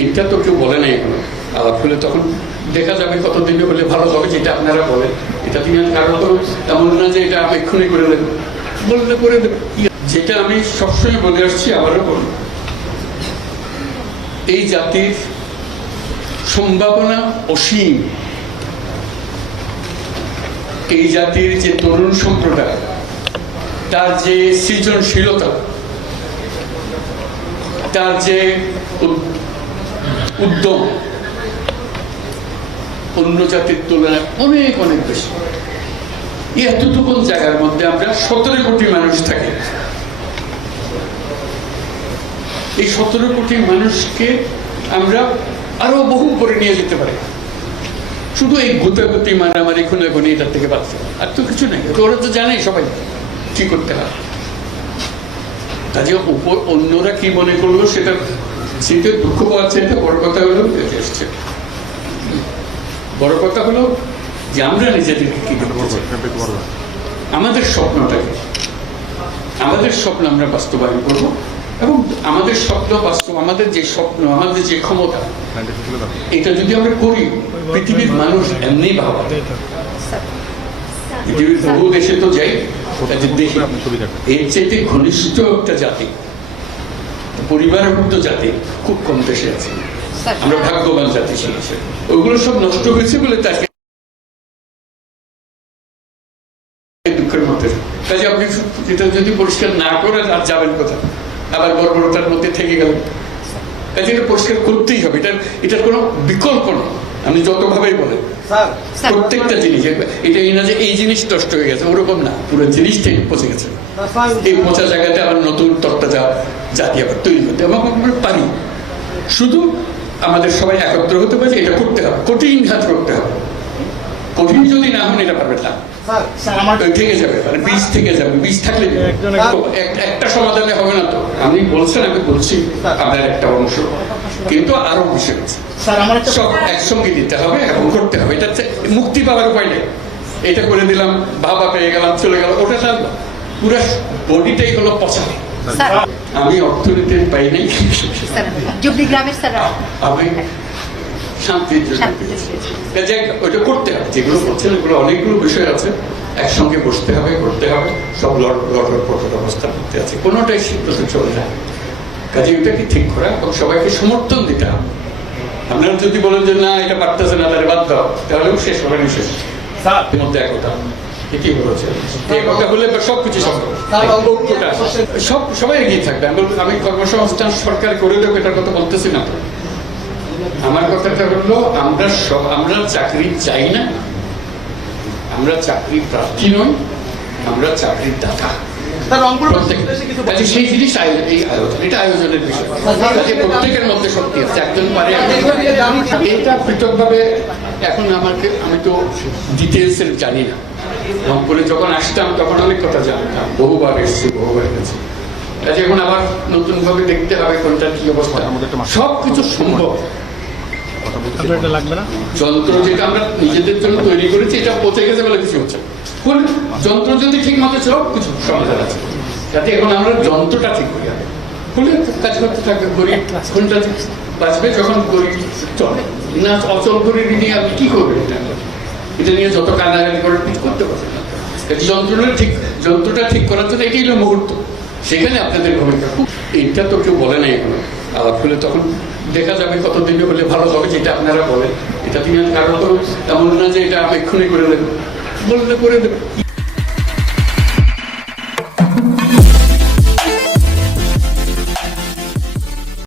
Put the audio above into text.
এইটা তো কেউ বলে নাই এখনো। আলাপ হলে তখন দেখা যাবে কতদিনে হলে ভালো হবে, যেটা আপনারা বলেন। এটা তিনি কারণ তো এমন না যে এটা আমি এক্ষুনি করে দেবো, বললে করে দেবো। যেটা আমি সবসময় বলে আসছি, আবারও বলি, এই জাতির সম্ভাবনা অসীম। এই জাতির যে তরুণ সম্প্রদায়, তার যে সৃজনশীলতা, তার যে উদ্যম অন্য জাতির তুলনায় অনেক অনেক বেশি। এতটুকু জায়গার মধ্যে আমরা 17 কোটি মানুষ থাকি। এই 17 কোটি মানুষকে আমরা আরো বহু করে নিয়ে যেতে পারি, শুধু এই গুতাগুতি মারামারি খুনাখুনি এটার থেকে বাঁচতে, আর তো কিছু নেই। ওরা তো জানেই সবাই কি করতে হয়। কাজে উপর অন্যরা কি মনে করলো সেটা শীতের দুঃখ পাওয়ার চাইতে বড় কথা হলো এসছে। বড় কথা হলো যে আমরা নিজেদেরকে কি করবো, আমাদের স্বপ্নটাকে, আমাদের স্বপ্ন আমরা বাস্তবায়ন করব, এবং আমাদের স্বপ্ন বাস্তব, আমাদের যে স্বপ্ন, আমাদের যে ক্ষমতা, এটা যদি আমরা করি, পৃথিবীর মানুষ এমনি ভাবা। পৃথিবীর বহু দেশে তো যাই, দেখি এর চাইতে ঘনিষ্ঠ একটা জাতি, পরিবারভুক্ত জাতি খুব কম দেশে আছে। আমরা ভাগ্যবান জাতি শিখেছি। ওইগুলো সব নষ্ট হয়েছে বলে তাকে দুঃখের মধ্যে। কাজে আপনি এটা যদি পরিষ্কার না করেন আর যাবেন কোথায়, আবার বর্বরতার মধ্যে থেকে গেলেন। কাজে এটা পরিষ্কার করতেই হবে, এটার কোনো বিকল্প নেই। আপনি যতভাবেই বলেন প্রত্যেকটা জিনিস, এটা এই না যে এই জিনিস নষ্ট হয়ে গেছে, ওরকম না, পুরো জিনিসটাই পচে গেছে। এই পচা জায়গাতে আবার নতুন তরতাজা জাতি আবার তৈরি করতে এবং আমরা পারি। শুধু আমাদের সবাই একত্র হতে পারে, এটা করতে হবে, কঠিন ঘাত করতে হবে। কঠিন যদি না হন এটা পারবেন না, থেকে যাবে, মানে বীজ থেকে যাবে। বীজ থাকলে একটা সমাধানে হবে না। তো আপনি বলছেন, আমি বলছি আপনার একটা অংশ, কিন্তু আরো বিষয় আছে, সব একসঙ্গে দিতে হবে এবং করতে হবে। এটা মুক্তি পাওয়ার উপায় নেই। এটা করে দিলাম, বাবা পেয়ে গেলাম, চলে গেল, ওটা তার পুরো বডিটাই হলো পচা। আমি অর্থনীতির পাই নাই, আমি শান্তির জন্য ওইটা করতে হবে। যেগুলো করছেন ওগুলো অনেকগুলো বিষয় আছে, একসঙ্গে বসতে হবে, করতে হবে। সব লটর অবস্থা করতে আছে, কোনোটাই সিদ্ধতে চলে যায়। কাজে ওইটাকে ঠিক করা এবং সবাইকে সমর্থন দিতে হবে। আপনারা যদি বলেন যে না এটা পারতেছে না, তাহলে বাদ দাও, তাহলেও শেষ হবে না। শেষ মধ্যে একতা, এটাই বলেছে। একতা হলে সবকিছু সবাই এগিয়ে থাকবে। আমি কর্মসংস্থান সরকার করে দেবো এটার কথা বলতেছি না। আমার কথাটা হলো আমরা চাকরি চাই না, আমরা চাকরি প্রার্থী নই, আমরা চাকরির দাতা। সেই জিনিস এই আয়োজন, এটা আয়োজনের বিষয়। প্রত্যেকের মধ্যে শক্তি আছে, একজন পারে। এটা পৃথকভাবে এখন আমি তো ডিটেলস জানি না। রংপুরে যখন আসতাম তখন অনেক কথা জানতাম, বহুবার এসেছি, বহুবার গেছি। কাজে এখন আবার নতুন ভাবে দেখতে হবে কোনটা কি অবস্থা। সবকিছু সম্ভব। যন্ত্র যেটা আমরা নিজেদের জন্য তৈরি করেছি, এটা পচে গেছে বলে কিছু হচ্ছে। যন্ত্র যদি ঠিক মতো সব কিছু সমাধান আছে, যাতে এখন আমরা যন্ত্রটা ঠিক করি, খুলে কাজ করতে থাকবে। গরিব কোনটা বাঁচবে যখন গরিব চলে না, অচল গরিব নিয়ে আপনি কি করবেন? এটা নিয়ে যত কান্নাকানি করে ঠিক করতে পারবেন না। যন্ত্রটা ঠিক করার জন্য এটাই হলো মুহূর্ত, সেখানে আপনাদের ভূমিকা। এইটা তো কেউ বলে নাই এখনো। আলাপ হলে তখন দেখা যাবে কতদিনে হলে ভালো হবে, যেটা আপনারা বলেন। এটা তিনি কারণ তো এমন না যে এটা আমি এক্ষুনি করে দেবো, বললে করে দেবো।